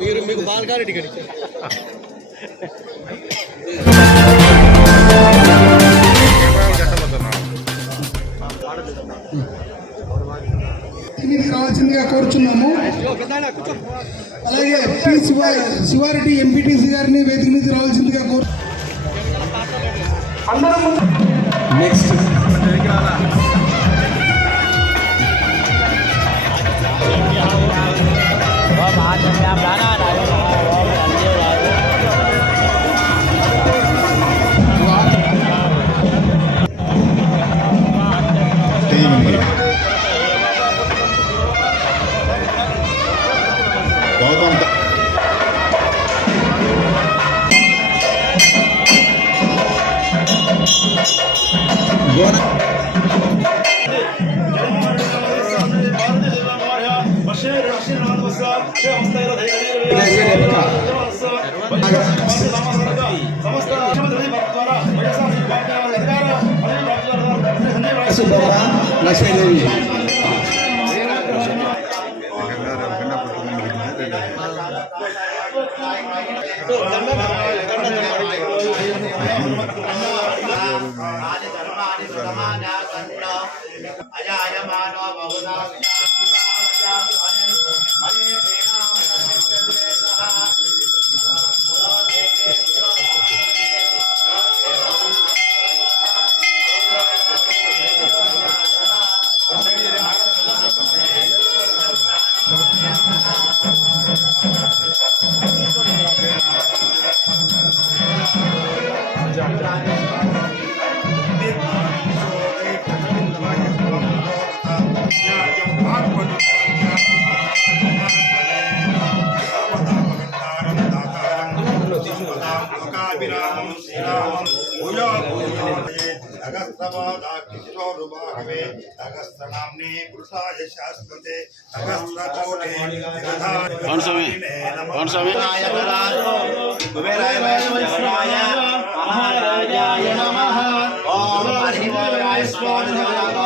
మీరు మీకు balcony ticket ఇచ్చారు ఇది కావాల్సిందిగా కోరుచున్నాము అలాగే పి శివ శివారెడ్డి ఎంపీటీసీ గారిని వేదిక మీద రావాల్సిందిగా కోరు నెక్స్ట్ గౌతమ్ ಸುಬ್ಬವರ ಲಕ್ಷ್ಮೀದೇವಿ ಅಜಾಯಮಾನೋ ಬಹುನಾ नामने पुरुषाय शास्त्रते कौन सा में कौन सा में कुबेराय वैष्णवाय महाराजाय नमः। ओम हरिवाय स्वाहा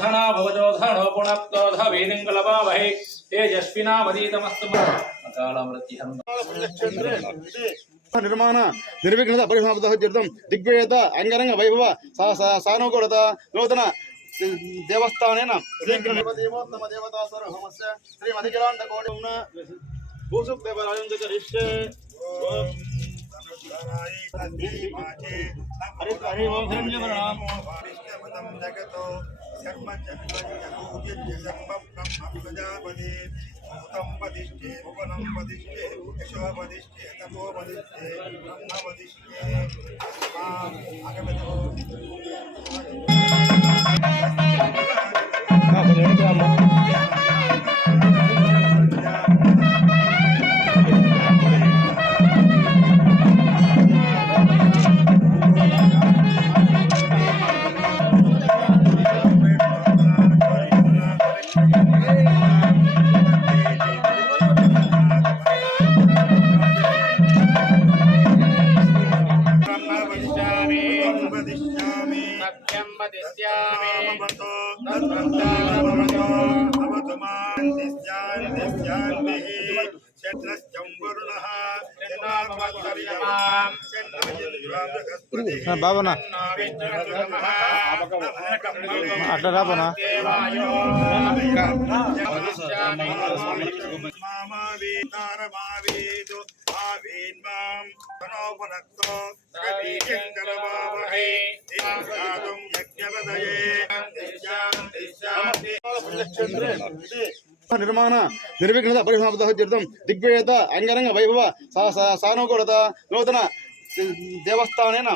భవజోధనో పునక్తోధ వేదింగలవావహై తేజస్వినావదీతమస్తు అకాలమృత్యుహం నిర్మాణ నిర్విఘ్నత పరిసమాప్తం దిగ్విజేత అంగరంగ వైభవ సా- సా- సానుకూలత నూతన దేవస్థానేన దేవోత్తమ దేవతా సర్వహోమస్య శ్రీమధికిలాండ కోటి భూసుక్ దేవరాజం జగరిష్యే హరి హరి ఓం హిరణ్యవర్ణాం జగతో కర్మ ప్రజాపతి భూతం వదిష్టే భువనం వదిష్టే యశో వదిష్టే తపో వదిష్టే బ్రహ్మ వదిష్టే అగమతో you. బాబనా అట్లా రాబనా? మామావేతారమావేదు నిర్మాణ నిర్విఘ్నత పరిసమాప్తం దిగ్విజేత అంగరంగ వైభవ సానుకూలత నూతన దేవస్థానేన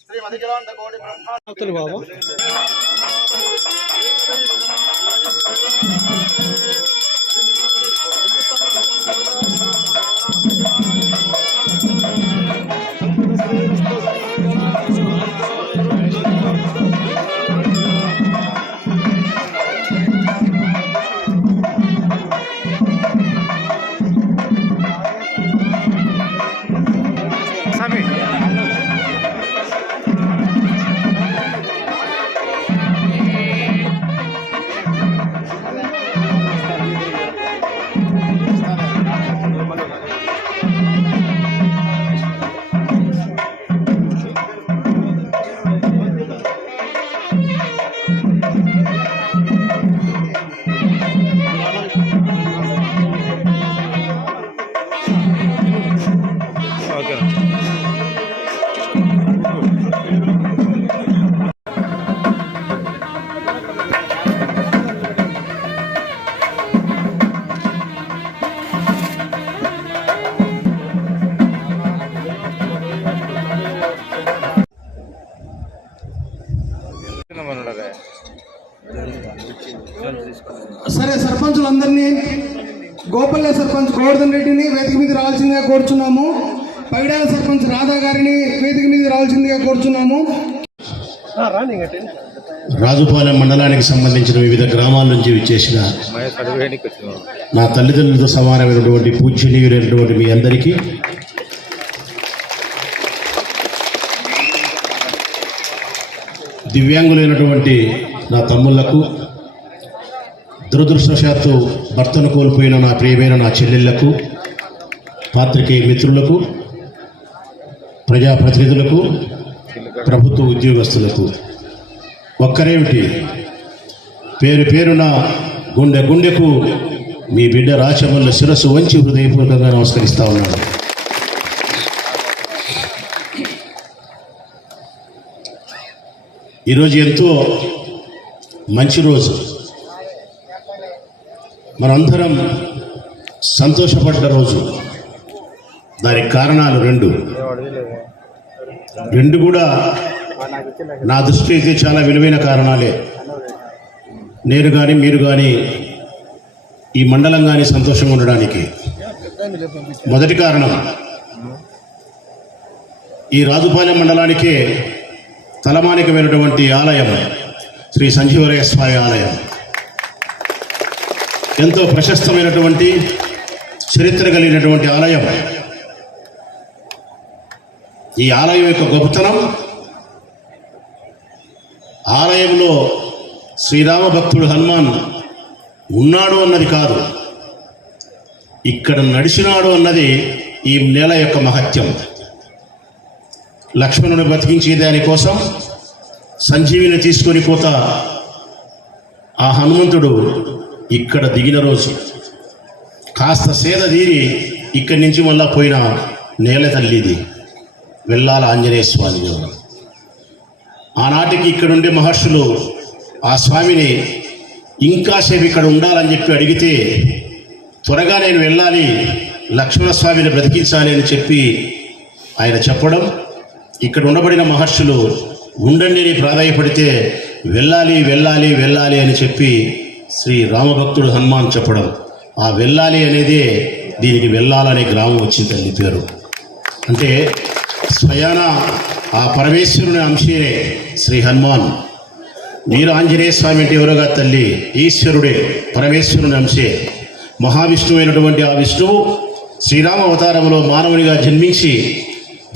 శ్రీమధికిలాండ కోటి బ్రహ్మ సరే సర్పంచులందరినీ గోపల్లె సర్పంచ్ గోవర్ధన్ రెడ్డిని వేదిక మీద రావాల్సిందిగా కోరుచున్నాము. పగిడాల సర్పంచ్ రాధా గారిని వేదిక మీద రావాల్సిందిగా కోరుచున్నాము. రాజుపాలెం మండలానికి సంబంధించిన వివిధ గ్రామాల నుంచి విచ్చేసిన నా తల్లిదండ్రులతో సమానమైనటువంటి పూజ్యనీయులైనటువంటి మీ అందరికీ దివ్యాంగులైనటువంటి నా తమ్ముళ్ళకు దురదృష్టవశాత్తు భర్తను కోల్పోయిన నా ప్రియమైన నా చెల్లెళ్ళకు పాత్రికేయ మిత్రులకు ప్రజాప్రతినిధులకు ప్రభుత్వ ఉద్యోగస్తులకు ఒక్కరేమిటి? పేరు పేరున గుండె గుండెకు మీ బిడ్డ రాచమల్ల శిరస్సు వంచి హృదయపూర్వకంగా నమస్కరిస్తా ఉన్నాను. ఈరోజు ఎంతో మంచి రోజు. మనందరం సంతోషపడ్డ రోజు. దానికి కారణాలు రెండు. రెండు కూడా నా దృష్టి అయితే చాలా విలువైన కారణాలే. నేను కానీ మీరు కానీ ఈ మండలం కానీ సంతోషంగా ఉండడానికి. మొదటి కారణం ఈ రాజుపాలెం మండలానికే తలమానికమైనటువంటి ఆలయం శ్రీ సంజీవరయ స్వామి ఆలయం. ఎంతో ప్రశస్తమైనటువంటి చరిత్ర కలిగినటువంటి ఆలయం. ఈ ఆలయం యొక్క గొప్పతనం ఆలయంలో శ్రీరామ భక్తుడు హనుమాన్ ఉన్నాడు అన్నది కాదు. ఇక్కడ నడిచినాడు అన్నది ఈ నేల యొక్క మహత్యం. లక్ష్మణుని బతికించే దానికోసం సంజీవిని తీసుకొని పోత ఆ హనుమంతుడు ఇక్కడ దిగిన రోజు. కాస్త సేద తీరి ఇక్కడి నుంచి మళ్ళా పోయిన నేల తల్లిది. వెళ్ళాల ఆంజనేయ స్వామి దేవరం ఆనాటికి ఇక్కడుండే మహర్షులు ఆ స్వామిని ఇంకాసేపు ఇక్కడ ఉండాలని చెప్పి అడిగితే త్వరగా నేను వెళ్ళాలి లక్ష్మణస్వామిని బ్రతికించాలి అని చెప్పి ఆయన చెప్పడం ఇక్కడ ఉండబడిన మహర్షులు ఉండండి అని ప్రాధాయపడితే వెళ్ళాలి వెళ్ళాలి వెళ్ళాలి అని చెప్పి శ్రీ రామభక్తుడు హనుమాన్ చెప్పడం ఆ వెళ్ళాలి అనేదే దీనికి వెళ్ళాలనే గ్రామం వచ్చింది తల్లి పేరు. అంటే స్వయాన ఆ పరమేశ్వరుని అంశే శ్రీ హనుమాన్. మీరు ఆంజనేయ స్వామి అంటే ఎవరుగా తల్లి ఈశ్వరుడే పరమేశ్వరుని అంశే. మహావిష్ణువు అయినటువంటి ఆ విష్ణువు శ్రీరామ అవతారంలో మానవునిగా జన్మించి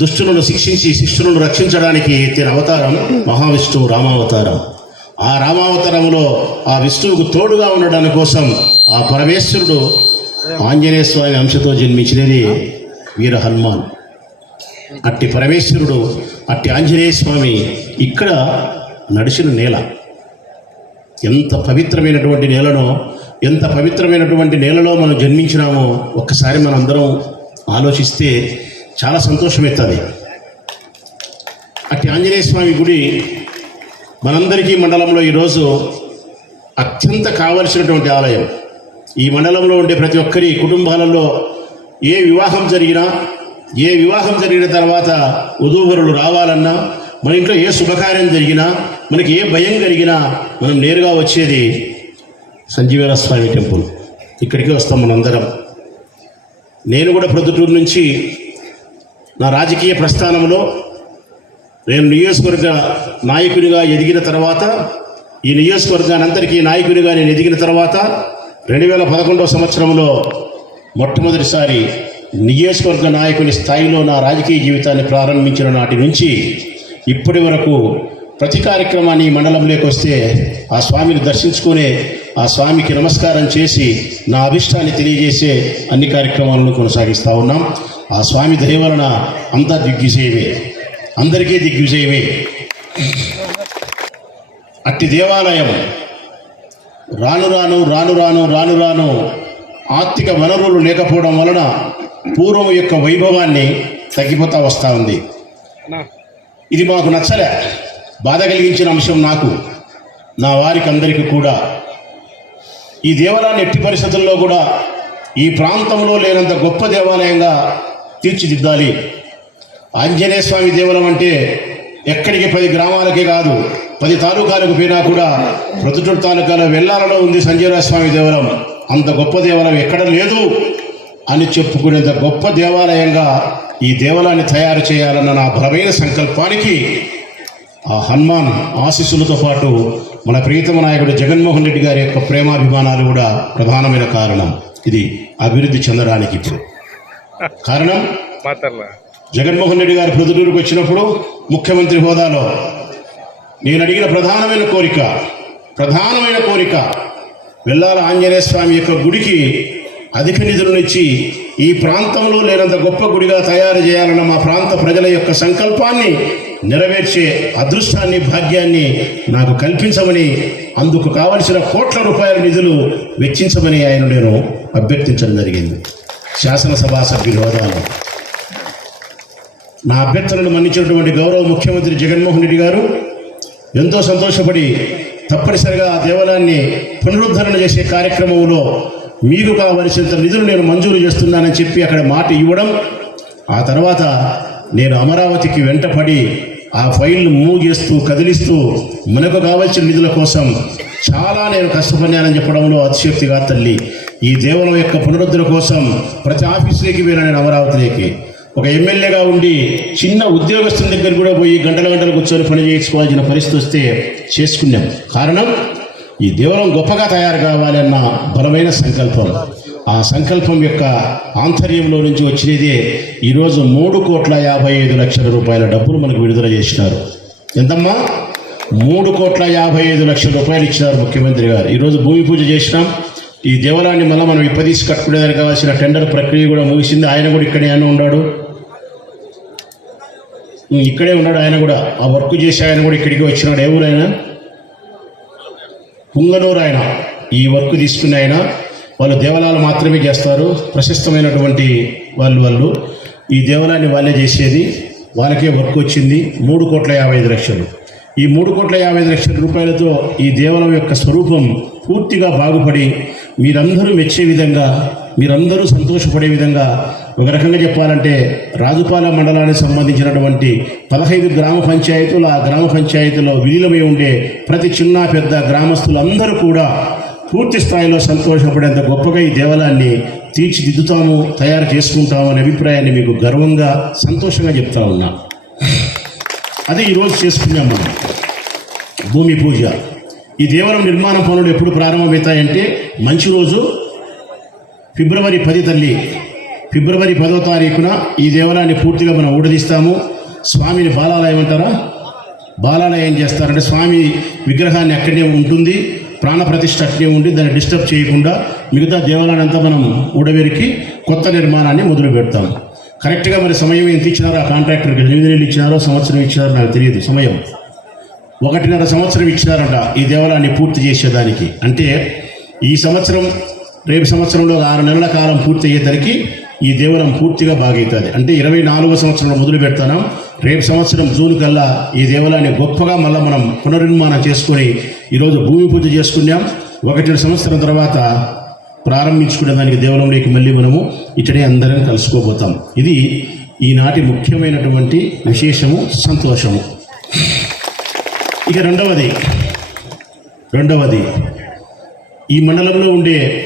దుష్టులను శిక్షించి శిష్యులను రక్షించడానికి ఎత్తిన అవతారం మహావిష్ణువు రామావతారం. ఆ రామావతారంలో ఆ విష్ణువుకు తోడుగా ఉండడానికి కోసం ఆ పరమేశ్వరుడు ఆంజనేయ స్వామి అంశతో జన్మించినది వీర హనుమాన్. అట్టి పరమేశ్వరుడు అట్టి ఆంజనేయ స్వామి ఇక్కడ నడిచిన నేల. ఎంత పవిత్రమైనటువంటి నేలను ఎంత పవిత్రమైనటువంటి నేలలో మనం జన్మించినామో ఒక్కసారి మనం అందరం ఆలోచిస్తే చాలా సంతోషం అట్టి ఆంజనేయ స్వామి గుడి మనందరికీ మండలంలో ఈరోజు అత్యంత కావలసినటువంటి ఆలయం. ఈ మండలంలో ఉండే ప్రతి ఒక్కరి కుటుంబాలలో ఏ వివాహం జరిగినా ఏ వివాహం జరిగిన తర్వాత వధూవరులు రావాలన్నా మన ఇంట్లో ఏ శుభకార్యం జరిగినా మనకి ఏ భయం కలిగినా మనం నేరుగా వచ్చేది సంజీవర స్వామి టెంపుల్. ఇక్కడికి వస్తాం మనందరం. నేను కూడా ప్రొద్దుటూరు నుంచి నా రాజకీయ ప్రస్థానంలో నేను నియోజకవర్గ నాయకునిగా ఎదిగిన తర్వాత ఈ నియోజకవర్గానంతరికీ నాయకునిగా నేను ఎదిగిన తర్వాత రెండు వేల పదకొండవ సంవత్సరంలో మొట్టమొదటిసారి నియోజకవర్గ నాయకుని స్థాయిలో నా రాజకీయ జీవితాన్ని ప్రారంభించిన నాటి నుంచి ఇప్పటి వరకు ప్రతి కార్యక్రమాన్ని మండలంలోకి వస్తే ఆ స్వామిని దర్శించుకునే ఆ స్వామికి నమస్కారం చేసి నా అభిష్టాన్ని తెలియజేసే అన్ని కార్యక్రమాలను కొనసాగిస్తూ ఉన్నాం. ఆ స్వామి దయ వలన అంతా దిగ్విజయమే. అందరికీ దిగ్విజయమే. అట్టి దేవాలయం రాను రాను రాను రాను రాను రాను ఆర్థిక వనరులు లేకపోవడం వలన పూర్వం యొక్క వైభవాన్ని తగ్గిపోతా వస్తూ ఉంది. ఇది మాకు నచ్చలే. బాధ కలిగించిన అంశం నాకు. నా వారికి అందరికీ కూడా. ఈ దేవాలయాన్ని ఎట్టి పరిస్థితుల్లో కూడా ఈ ప్రాంతంలో లేనంత గొప్ప దేవాలయంగా తీర్చిదిద్దాలి. ఆంజనేయ స్వామి దేవాలయం అంటే ఎక్కడికి పది గ్రామాలకే కాదు పది తాలూకాలకు పోయినా కూడా ప్రొద్దుటూరు తాలూకాలో వెళ్ళాలలో ఉంది సంజీవరాజ స్వామి దేవాలయం. అంత గొప్ప దేవాలయం ఎక్కడ లేదు అని చెప్పుకునేంత గొప్ప దేవాలయంగా ఈ దేవాలయాన్ని తయారు చేయాలన్న నా బలమైన సంకల్పానికి ఆ హనుమాన్ ఆశీస్సులతో పాటు మన ప్రీతమ నాయకుడు జగన్మోహన్ రెడ్డి గారి యొక్క ప్రేమాభిమానాలు కూడా ప్రధానమైన కారణం. ఇది అభివృద్ధి చెందడానికి ఇప్పుడు. కారణం? జగన్మోహన్ రెడ్డి గారు ప్రొద్దుటూరుకు వచ్చినప్పుడు ముఖ్యమంత్రి హోదాలో నేను అడిగిన ప్రధానమైన కోరిక ప్రధానమైన కోరిక వెళ్ళాల ఆంజనేయ స్వామి యొక్క గుడికి అధిక నిధులనిచ్చి ఈ ప్రాంతంలో లేనంత గొప్ప గుడిగా తయారు చేయాలన్న మా ప్రాంత ప్రజల యొక్క సంకల్పాన్ని నెరవేర్చే అదృష్టాన్ని భాగ్యాన్ని నాకు కల్పించమని అందుకు కావలసిన కోట్ల రూపాయల నిధులు వెచ్చించమని ఆయన నేను అభ్యర్థించడం జరిగింది. శాసనసభా సభ్యుల హోదాలో. నా అభ్యర్థనను మన్నించినటువంటి గౌరవ ముఖ్యమంత్రి జగన్మోహన్ రెడ్డి గారు ఎంతో సంతోషపడి తప్పనిసరిగా ఆ దేవాలయాన్ని పునరుద్ధరణ చేసే కార్యక్రమంలో మీకు కావలసినంత నిధులు నేను మంజూరు చేస్తున్నానని చెప్పి అక్కడ మాట ఇవ్వడం ఆ తర్వాత నేను అమరావతికి వెంటపడి ఆ ఫైల్ను మూవ్ చేస్తూ కదిలిస్తూ మనకు కావలసిన నిధుల కోసం చాలా నేను కష్టపడినానని చెప్పడంలో అతిశక్తిగా తల్లి. ఈ దేవాలయం యొక్క పునరుద్ధరణ కోసం ప్రతి ఆఫీసులోకి వెళ్ళాను నేను అమరావతిలోకి. ఒక ఎమ్మెల్యేగా ఉండి చిన్న ఉద్యోగస్తుల దగ్గర కూడా పోయి గంటల గంటలు కూర్చొని పని చేయించుకోవాల్సిన పరిస్థితి వస్తే చేసుకున్నాం. కారణం ఈ దేవరం గొప్పగా తయారు కావాలన్న బలమైన సంకల్పం. ఆ సంకల్పం యొక్క ఆంతర్యంలో నుంచి వచ్చినదే ఈరోజు మూడు కోట్ల యాభై ఐదు లక్షల రూపాయల డబ్బులు మనకు విడుదల చేసినారు. ఎంతమ్మా? మూడు కోట్ల యాభై ఐదు లక్షల రూపాయలు ఇచ్చినారు ముఖ్యమంత్రి గారు. ఈరోజు భూమి పూజ చేసినాం. ఈ దేవాలయాన్ని మళ్ళీ మనం ఇప్పదీసి కట్టుకునేదానికి కావాల్సిన టెండర్ ప్రక్రియ కూడా ముగిసింది. ఆయన కూడా ఇక్కడే ఉన్నాడు. ఇక్కడే ఉన్నాడు ఆయన కూడా. ఆ వర్క్ చేసి ఆయన కూడా ఇక్కడికి వచ్చినాడు. ఏ ఆయన? పుంగనూరు ఆయన. ఈ వర్క్ తీసుకున్న ఆయన. వాళ్ళు దేవాలయాలు మాత్రమే చేస్తారు. ప్రశస్తమైనటువంటి వాళ్ళు వాళ్ళు. ఈ దేవాలయాన్ని వాళ్ళే చేసేది. వాళ్ళకే వర్క్ వచ్చింది. మూడు కోట్ల యాభై ఐదు లక్షలు. ఈ మూడు కోట్ల యాభై ఐదు లక్షల రూపాయలతో ఈ దేవాలయం యొక్క స్వరూపం పూర్తిగా బాగుపడి మీరందరూ మెచ్చే విధంగా మీరందరూ సంతోషపడే విధంగా ఒక రకంగా చెప్పాలంటే రాజుపాల మండలానికి సంబంధించినటువంటి పదహైదు గ్రామ పంచాయతీలు ఆ గ్రామ పంచాయతీలో విలీనమై ఉండే ప్రతి చిన్న పెద్ద గ్రామస్తులందరూ కూడా పూర్తి స్థాయిలో సంతోషపడేంత గొప్పగా ఈ దేవాలయాన్ని తీర్చిదిద్దుతాము తయారు చేసుకుంటాము అనే అభిప్రాయాన్ని మీకు గర్వంగా సంతోషంగా చెప్తా ఉన్నా. అదే ఈరోజు చేసుకున్నాం మనం. భూమి పూజ. ఈ దేవాలయం నిర్మాణ పనులు ఎప్పుడు ప్రారంభమవుతాయంటే మంచి రోజు ఫిబ్రవరి పది తల్లి ఫిబ్రవరి పదో తారీఖున ఈ దేవాలయాన్ని పూర్తిగా మనం ఊడదీస్తాము. స్వామిని బాలాలయం అంటారా? బాలాలయం చేస్తారంటే స్వామి విగ్రహాన్ని అక్కడనే ఉంటుంది ప్రాణప్రతిష్ఠ అక్కడే ఉండి దాన్ని డిస్టర్బ్ చేయకుండా మిగతా దేవాలయాన్ని అంతా మనం ఊడబెరికి కొత్త నిర్మాణాన్ని మొదలు పెడతాం. కరెక్ట్గా మరి సమయం ఎంత ఇచ్చినారో ఆ కాంట్రాక్టర్కి ఎనిమిది నెలలు ఇచ్చినారో సంవత్సరం ఇచ్చినారో నాకు తెలియదు సమయం. ఒకటిన్నర సంవత్సరం ఇచ్చినారంట ఈ దేవాలయాన్ని పూర్తి చేసేదానికి. అంటే ఈ సంవత్సరం రేపు సంవత్సరంలో ఆరు నెలల కాలం పూర్తి అయ్యేసరికి ఈ దేవరం పూర్తిగా బాగైతుంది. అంటే ఇరవై నాలుగో సంవత్సరంలో మొదలు పెడతాం రేపు సంవత్సరం జూన్ కల్లా ఈ దేవాలయాన్ని గొప్పగా మళ్ళీ మనం పునర్నిర్మాణం చేసుకొని ఈరోజు భూమి పూజ చేసుకున్నాం. ఒకటి సంవత్సరం తర్వాత ప్రారంభించుకునే దానికి దేవాలయంలోకి మళ్ళీ మనము ఇక్కడే అందరం కలుసుకోబోతాం. ఇది ఈనాటి ముఖ్యమైనటువంటి విశేషము సంతోషము. ఇక రెండవది రెండవది ఈ మండలంలో ఉండే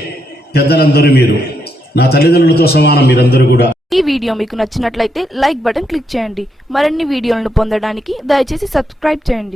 పెద్దలందరూ మీరు నా తల్లిదండ్రులతో సమానం మీరందరూ కూడా. ఈ వీడియో మీకు నచ్చినట్లయితే లైక్ బటన్ క్లిక్ చేయండి. మరిన్ని వీడియోలను పొందడానికి దయచేసి సబ్స్క్రైబ్ చేయండి.